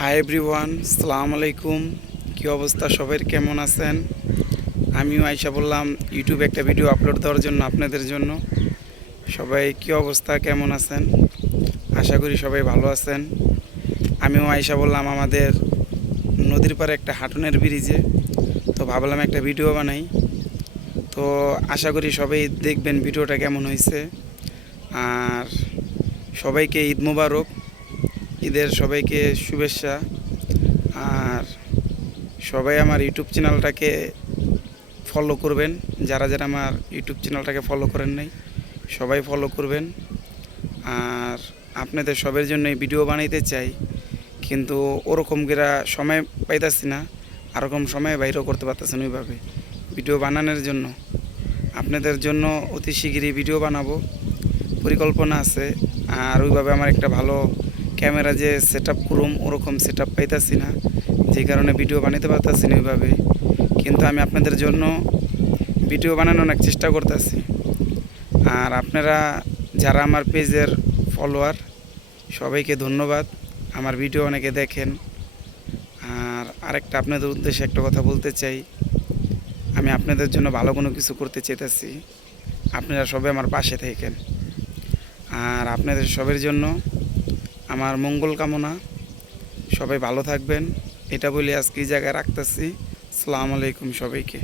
Hi everyone, আসসালামু আলাইকুম। কী অবস্থা সবার, কেমন আছেন? আমিও আইসা বললাম ইউটিউবে একটা ভিডিও আপলোড দেওয়ার জন্য আপনাদের জন্য। সবাই কী অবস্থা, কেমন আছেন? আশা করি সবাই ভালো আছেন। আমিও আইসা বললাম আমাদের নদীর পাড়ে একটা হাঁটুনের ব্রিজে, তো ভাবলাম একটা ভিডিও বানাই। তো আশা করি সবাই দেখবেন ভিডিওটা কেমন হয়েছে। আর সবাইকে ঈদ মোবারক, ঈদের সবাইকে শুভেচ্ছা। আর সবাই আমার ইউটিউব চ্যানেলটাকে ফলো করবেন, যারা যারা আমার ইউটিউব চ্যানেলটাকে ফলো করেন নাই সবাই ফলো করবেন। আর আপনাদের সবার জন্য এই ভিডিও বানাইতে চাই, কিন্তু ওরকম করে সময় পাইতেছি না, আরকম সময় বাইরেও করতে পারতেছি না ওইভাবে ভিডিও বানানোর জন্য। আপনাদের জন্য অতি শীঘ্রই ভিডিও বানাবো, পরিকল্পনা আছে। আর ওইভাবে আমার একটা ভালো ক্যামেরা যে সেট আপ করুম, ওরকম সেট আপ পাইতেছি না, যে কারণে ভিডিও বানাতে পারতেছি না ওইভাবে। কিন্তু আমি আপনাদের জন্য ভিডিও বানানোর অনেক চেষ্টা করতেছি। আর আপনারা যারা আমার পেজের ফলোয়ার, সবাইকে ধন্যবাদ, আমার ভিডিও অনেকে দেখেন। আর আরেকটা আপনাদের উদ্দেশ্যে একটা কথা বলতে চাই, আমি আপনাদের জন্য ভালো কোনো কিছু করতে চাইতেছি, আপনারা সবাই আমার পাশে থাকেন। আর আপনাদের সবার জন্য আমার মঙ্গল কামনা, সবাই ভালো থাকবেন, এটা বলে আজকে এই জায়গায় রাখতেছি। আসসালামু আলাইকুম সবাইকে।